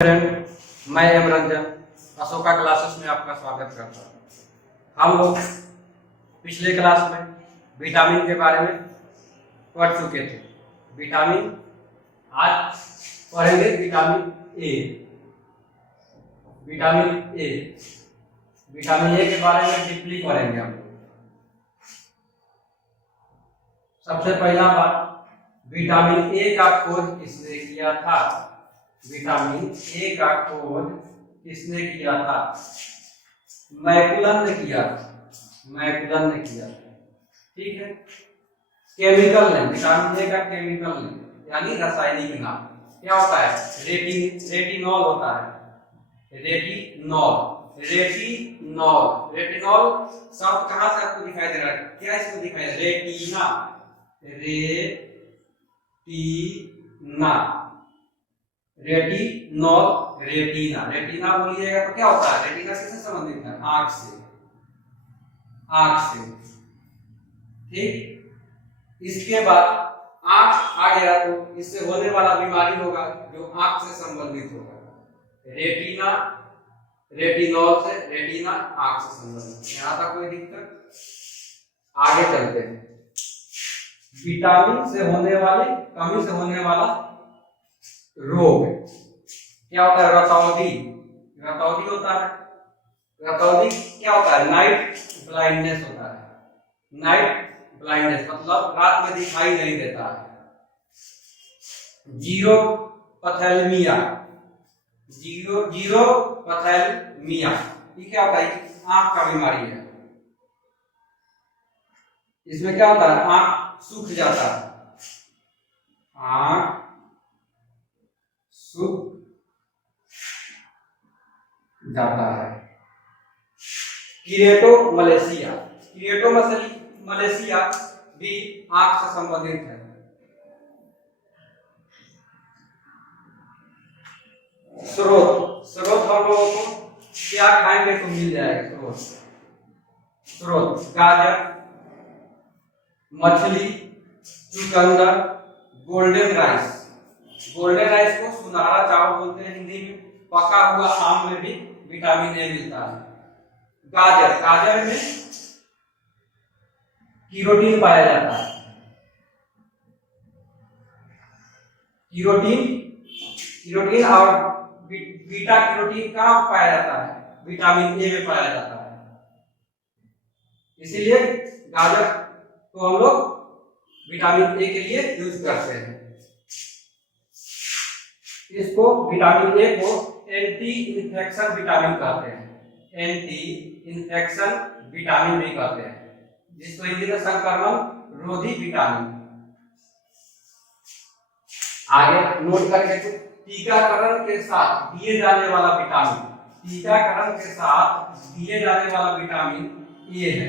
Friend, मैं M Ranjan Ashoka classes में आपका स्वागत करता हूँ। हम लोग पिछले क्लास में विटामिन के बारे में पढ़ चुके थे। विटामिन आज पढ़ेंगे विटामिन ए। विटामिन ए के बारे में डीपली पढ़ेंगे हम लोग। सबसे पहला बात, विटामिन ए का खोज किसने किया था? विटामिन ए का खोज किसने किया था? मैकुलन ने किया था। मैकुलन ने किया था, ठीक है। केमिकल नेम, विटामिन ए का केमिकल नेम यानी रासायनिक नाम क्या होता है? रेटिनॉल होता है। रेटिनॉल शब्द कहाँ से आपको दिखाई दे रहा है? क्या इसको दिखाई दे रहा है? रेटिना बोलिएगा तो क्या होता है? रेटिना किससे संबंधित है? आंख से, ठीक। इसके बाद आंख आ गया तो इससे होने वाला बीमारी होगा जो आंख से संबंधित होगा। रेटिनॉल से रेटिना आंख से संबंधित। यहाँ तक कोई दिक्कत? आगे चलते हैं। विटामिन से होने वाली कमी से होने वाला रोग क्या होता है? रतौंधी होता है। रतौंधी क्या होता है? नाइट ब्लाइंडनेस होता है। नाइट ब्लाइंडनेस मतलब रात में दिखाई नहीं देता है। जीरोपथैल्मिया ये क्या होता है? आंख का बीमारी है। इसमें क्या होता है? आंख सूख जाता है। आंख सूख जाता है। किरेटोमलेशिया भी आंख से संबंधित है। स्रोत हम लोगों को क्या खाएंगे तो मिल जाएगा? स्रोत गाजर, मछली, चुकंदर, गोल्डन राइस को सुनहरा चावल बोलते हैं हिंदी में। पका हुआ आम में भी विटामिन ए मिलता है। गाजर में कीरोटीन पाया जाता है। कीरोटीन और बीटा कैरोटीन कहाँ पाया जाता है? विटामिन ए में पाया जाता है। इसीलिए गाजर को हम लोग विटामिन ए के लिए यूज करते हैं। इसको विटामिन ए को एंटी इन्फेक्शन विटामिन कहते हैं। एंटी इन्फेक्शन विटामिन भी कहते हैं, जिसको हिंदी में संक्रमण रोधी विटामिन। आगे नोट करके, टीकाकरण के साथ दिए जाने वाला विटामिन ए है।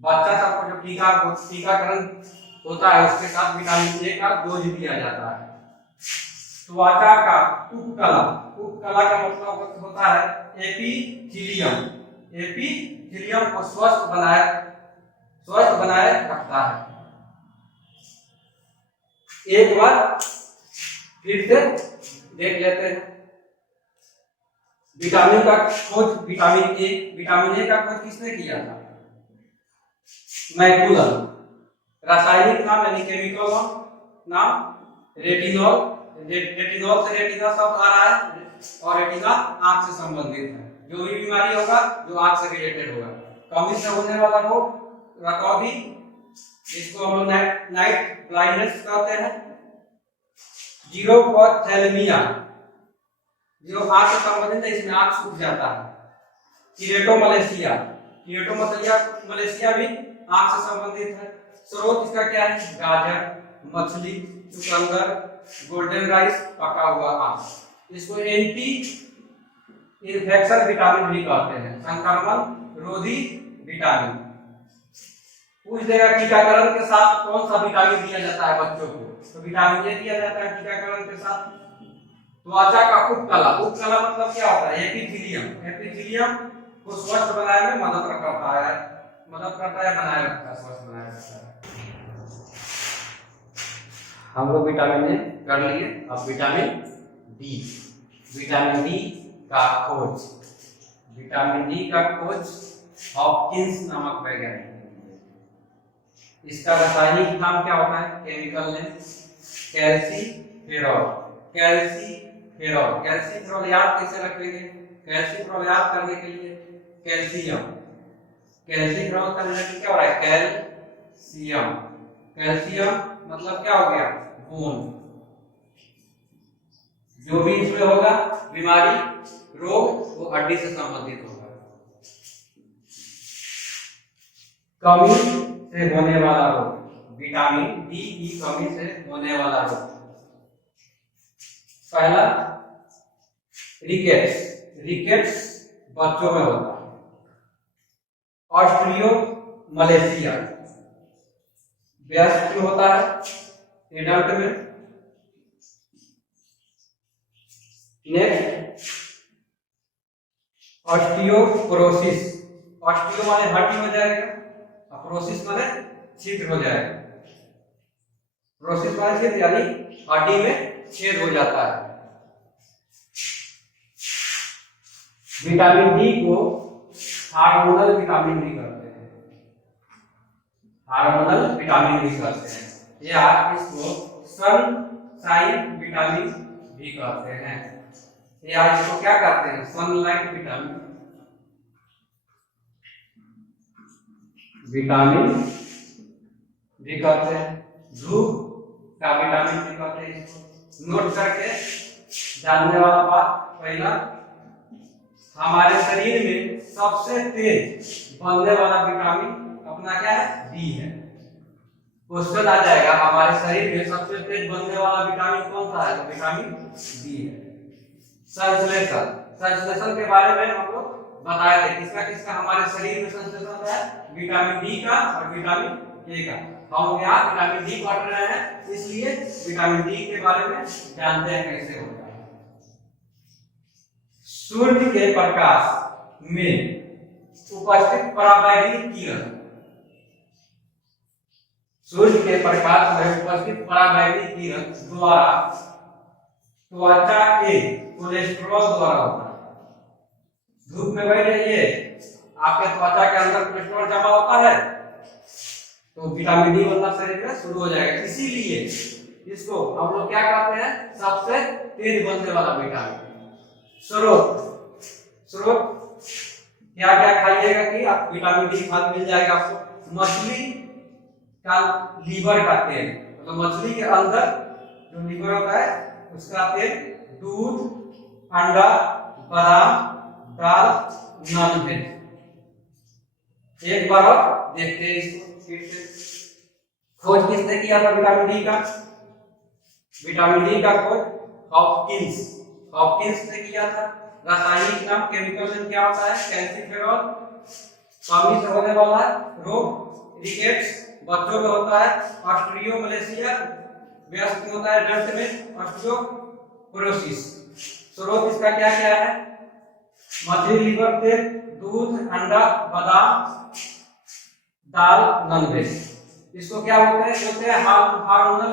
बच्चा सबको जो टीकाकरण होता है उसके साथ विटामिन ए का डोज दिया जाता है। त्वचा का उपकला का मतलब होता है एपिथीलियम को स्वस्थ बनाए रखता है। एक बार फिर से देख लेते हैं। विटामिन ए का खोज किसने किया था? मैकुलन। रासायनिक नाम यानी केमिकल नाम रेटिनॉल से रेटिना शब्द आ रहा है और रेटिना आंख से संबंधित है। जो भी बीमारी होगा जो आंख से रिलेटेड होगा। कमी से होने वाला रोग रतौंधी, जिसको हम लोग नाइट ब्लाइंडनेस कहते हैं। जीरोपथैल्मिया जो आंख से संबंधित है, इसमें आंख सूख जाता है। किरेटोमलेशिया भी आंख से संबंधित है। स्रोत इसका क्या है? गाजर, मछली, चुकंदर, गोल्डन राइस, पका हुआ आम। इसको एंटी इन्फेक्शन विटामिन भी कहते हैं, संक्रमण रोधी विटामिन। पूछ देगा टीकाकरण के साथ कौन सा विटामिन दिया जाता है बच्चों को? तो विटामिन ए दिया जाता है टीकाकरण के साथ। त्वचा का उपकला मतलब क्या होता है? एपिथीलियम को स्वस्थ बनाने में मदद करता है, बनाए रखता है, स्वस्थ बनाए रखता है। हम लोग विटामिन ए कर लिए। अब विटामिन डी विटामिन डी का खोज, विटामिन डी का खोज हॉपकिंस नामक वैज्ञानिक ने किया। इसका रासायनिक नाम क्या होता है, chemical name calciferol. Calciferol, calciferol याद कैसे रखेंगे, कैल्सीफेरॉल याद करने के लिए कैल्शियम, कैल्सीफेरॉल का मतलब क्या हो रहा है, कैल्शियम, कैल्शियम मतलब क्या हो गया, बोन। जो भी इसमें होगा बीमारी रोग वो हड्डी से संबंधित होगा। कमी से होने वाला रोग, विटामिन डी की कमी से होने वाला रोग। पहला रिकेट्स, रिकेट्स बच्चों में होता है। ऑस्ट्रियो मलेशिया वयस्क में होता है, एडल्ट में। नेक्स्ट ऑस्टियोपोरोसिस, ऑस्टियो माने हड्डी हो जाएगा, पोरोसिस माने छिद्र हो जाएगा। पोरोसिस माने छिद्र यानी हड्डी में छेद हो जाता है। विटामिन डी को हार्मोनल विटामिन डी कहते हैं, हार्मोनल विटामिन डी कहते हैं, या इसको सनशाइन विटामिन भी कहते हैं, या इसको क्या कहते हैं, सनलाइट विटामिन, विटामिन भी कहते हैं, धूप का विटामिन भी कहते हैं। इसको नोट करके जानने वाला बात, पहला हमारे शरीर में सबसे तेज बनने वाला विटामिन अपना क्या है, डी है। क्वेश्चन आ जाएगा हमारे शरीर में सबसे तेज बनने वाला विटामिन कौन सा है, तो विटामिन डी है। संश्लेषण, संश्लेषण के बारे में हम लोग बताए थे, किसका किसका हमारे शरीर में संश्लेषण होता है, विटामिन डी का और विटामिन ए का। हम यहाँ विटामिन डी पढ़ रहे हैं, इसलिए विटामिन डी के बारे में जानते हैं कैसे होता है। सूर्य के प्रकाश में उपस्थित पराबैंगनी किरण, सूर्य के प्रकाश में उपस्थित पराबैंगनी किरण द्वारा त्वचा के कोलेस्ट्रॉल द्वारा होता है। धूप में बैठ रहिए, आपके त्वचा के अंदर कोलेस्ट्रॉल जमा होता है तो विटामिन डी बनना शरीर में शुरू हो जाएगा। इसीलिए इसको हम लोग क्या कहते हैं, सबसे तेज बनने वाला विटामिन। स्रोत, स्रोत क्या क्या खाइएगा कि आप विटामिन डी खाद मिल जाएगा आपको। मछली का लीवर का तेल, मतलब मछली के अंदर जो लीवर होता है उसका तेल, दूध, अंडा, बादाम, दाल, नॉनवेज। एक बार और देखते हैं इसको फिर से। खोज किसने किया था विटामिन डी का, विटामिन डी का खोज हॉपकिंस, हॉपकिंस ने किया था। रासायनिक नाम, केमिकल नेम क्या होता है, कैल्सीफेरॉल। कमी से होने वाला रोग रिकेट्स बच्चों में होता है। ऑस्ट्रियो मलेशिया वयस्क में होता है, एडल्ट में ऑस्टियोपोरोसिस। स्रोत इसका क्या क्या है, मछली, लीवर, तेल, दूध, अंडा, बादाम, दाल, नॉनवेज। इसको क्या बोलते हैं हार्मोनल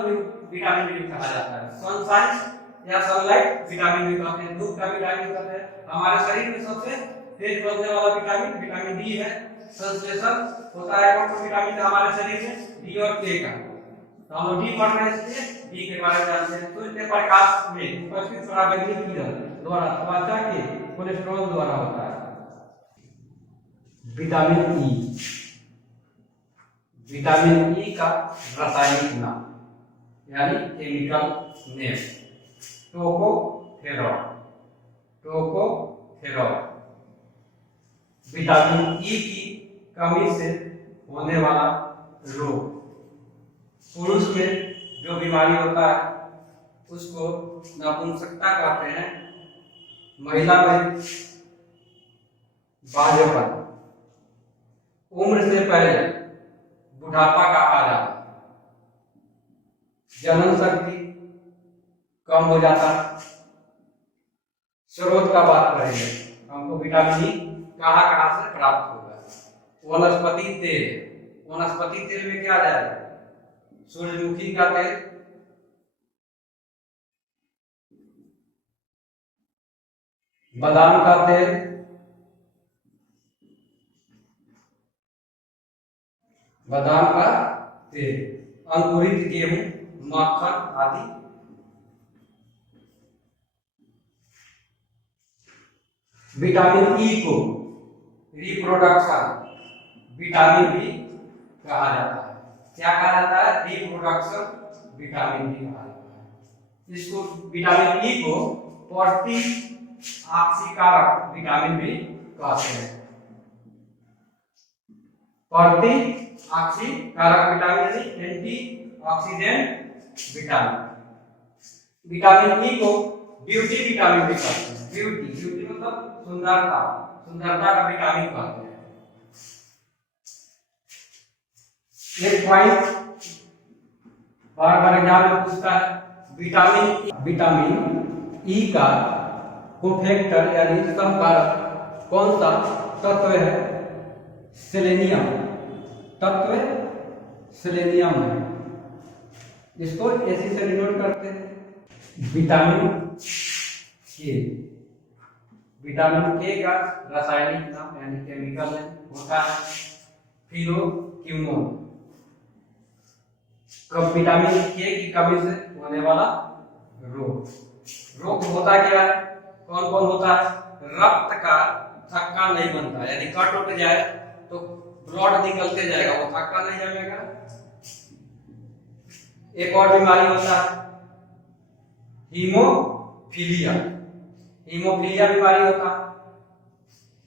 विटामिन भी कहा जाता है। सनशाइन या सनलाइट विटामिन भी कहते हैं, धूप का विटामिन कहते हैं। हमारे शरीर में सबसे तेज बनने वाला विटामिन विटामिन डी है। संश्लेषण होता है कौन विटामिन का हमारे शरीर में, डी और के का। तो हम लोग डी पढ़ रहे हैं इसलिए डी के बारे में जानते हैं। सूर्य के प्रकाश में उपस्थित पराबैंगनी किरण द्वारा त्वचा के कोलेस्ट्रॉल द्वारा होता है। विटामिन ई, विटामिन ई का रासायनिक नाम यानी chemical name tocopherol, tocopherol. Vitamin E की कमी से होने वाला रोग, पुरुष में जो बीमारी होता है उसको नपुंसकता कहते हैं, महिला में बाध्यपन, उम्र से पहले बुढ़ापा का आ जाना, जनन शक्ति कम हो जाता है। स्रोत का बात करेंगे, हमको विटामिन ई कहाँ कहाँ से प्राप्त होगा। वनस्पति तेल, वनस्पति तेल में क्या जाएगा, सूरजमुखी का तेल, बादाम का तेल, बादाम का तेल, अंकुरित गेहूं, मक्खन आदि। विटामिन ई को रिप्रोडक्शन विटामिन बी कहा जाता है। क्या कहा जाता है? रिप्रोडक्शन विटामिन बी कहा जाता है। इसको विटामिन ई को प्रति ऑक्सीकारक विटामिन बी कहते हैं। प्रति ऑक्सीकारक विटामिन यानी anti oxidant vitamin. Vitamin E को ब्यूटी विटामिन भी कहते हैं। ब्यूटी ब्यूटी मतलब सुंदरता, सुंदरता का विटामिन कहते हैं। एक पॉइंट बार बार एग्जाम में पूछता है, विटामिन ई का कोफैक्टर यानी सहकारक कौन सा तत्व है? सेलेनियम। तत्व सेलेनियम है। इसको ऐसे से डिनोट करते हैं। विटामिन के, विटामिन के का रासायनिक नाम यानी केमिकल होता है फिनोक्विनोन। कब विटामिन के की कमी से होने वाला रोग। रोग होता क्या है? कौन कौन होता है? रक्त का थक्का नहीं बनता, यानी कट उठ जाए तो ब्लड निकलते जाएगा, वो थक्का नहीं जमेगा। एक और बीमारी होता है हीमोफीलिया। हीमोफीलिया बीमारी होता है।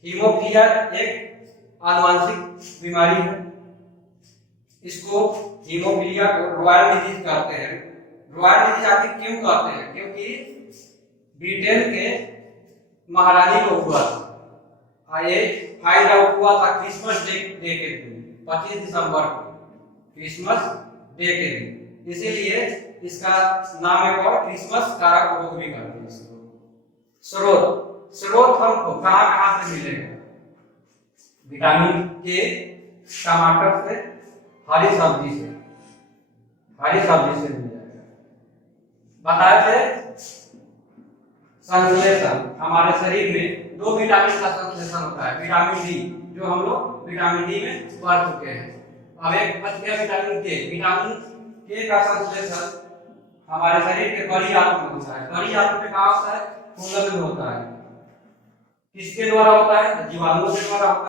हीमोफीलिया एक आनुवंशिक बीमारी है। इसको हीमोफीलिया को रॉयल डिजीज कहते हैं। रॉयल डिजीज आखिर क्यों कहते हैं? क्योंकि ब्रिटेन के महारानी को हुआ था। ये फाइंड आउट हुआ था क्रिसमस डे के दिन, 25 दिसंबर को, क्रिसमस डे के दिन। इसीलिए इसका नाम एक और क्रिसमस कारक रोग भी कहते हैं इसको। स्रोत हमको कहाँ से मिलेगा? विटामिन के टमाटर से, हरी सब्जी से, हरी सब्जी से मिल जाएगा। बताए थे संश्लेषण, हमारे शरीर में 2 विटामिन का संश्लेषण होता है। विटामिन डी, जो हम लोग विटामिन डी में पढ़ चुके हैं। अब एक बच गया विटामिन के। विटामिन के का संश्लेषण हमारे शरीर के बड़ी आंत में होता है। बड़ी आंत में कहाँ होता है? फूलक में होता है। किसके द्वारा होता है? जीवाणुओं के द्वारा होता है।